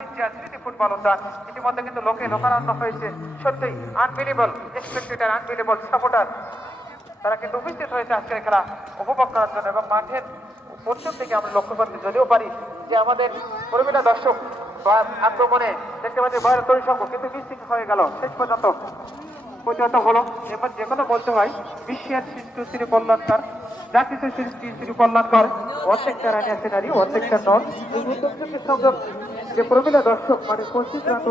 স্মৃতি ফুটবল উদ্যান ইতিমধ্যে কিন্তু লোকারণ্য হয়েছে। সত্যি আনবিলিভেবল স্পেক্টেটর, আনবিলিভেবল সাপোর্টার তারা কিন্তু উপস্থিত হয়েছে আজকের খেলা উপভোগ করার জন্য। এবং মাঠের পশ্চিম থেকে আমরা লক্ষ্য করতে যদিও পারি যে আমাদের প্রবীণা দর্শক আক্রমণে দেখতে পাচ্ছি বাইরে তৈরি সংখ্য কিন্তু মিসিং হয়ে গেল শেষ পর্যন্ত প্রতিহত হলো। এবার যে কোনো বলতে হয় বিশ্বের সৃষ্টি শ্রী কল্যাণকার, যা কিছু সৃষ্টি শ্রী কল্যাণকার, অর্ধেকটা রানিয়া সিনারি অর্ধেকটা নন। এই উদ্যোগের সংযোগ যে প্রবীণা দর্শক মানে পশ্চিম প্রান্ত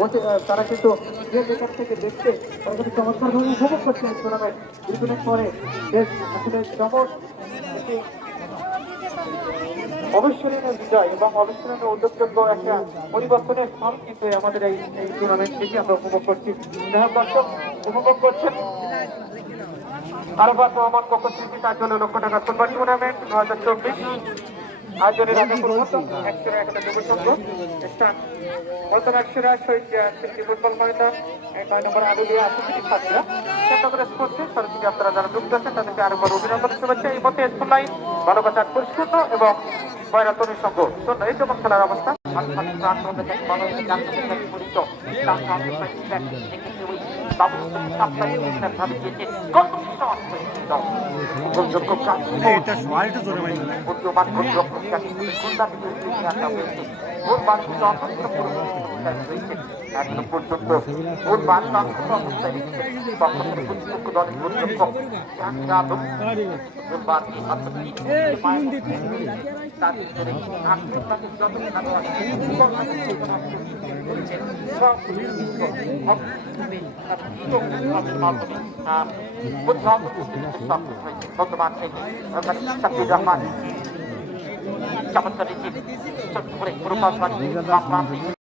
বসে তারা কিন্তু যে যেখান থেকে দেখতে তারা কিন্তু চমৎকারভাবে উপভোগ করছে এই টুর্নামেন্ট। দীর্ঘদিন পরে বেশ আসলে চমৎ অবিস্মরণীয় বিজয় এবং অবিস্মরণীয় উল্লেখযোগ্য একটা পরিবর্তনের ফল কিন্তু আমাদের এই টুর্নামেন্ট থেকে আমরা উপভোগ করছি। যারা দর্শক উপভোগ করছেন আরবাদ মোহাম্মদ পক্ষ থেকে 4 লক্ষ টাকা ফুটবল টুর্নামেন্ট 2024 আয়োজনের আগে প্রথম 101 সংঘ স্থান প্রথম 100 শহীদ স্মৃতি ফুটবল ময়দান 9 নম্বর আলুলিয়া আসিফি ছাত্রীরা চট্টগ্রাম স্পোর্টসে সরাসরি আপনারা যারা যুক্ত আছেন তাদেরকে আরেকবার অভিনন্দন শুভেচ্ছা। এই মধ্যে স্কুল লাইন ভালোবাসার পরিচ্ছন্ন এবং বয়রাতনের সঙ্গ শূন্য এই যখন খেলার অবস্থা এখনো পর্যন্ত ওর বাড়ির অবস্থায় বর্তমান রহমান চমৎকার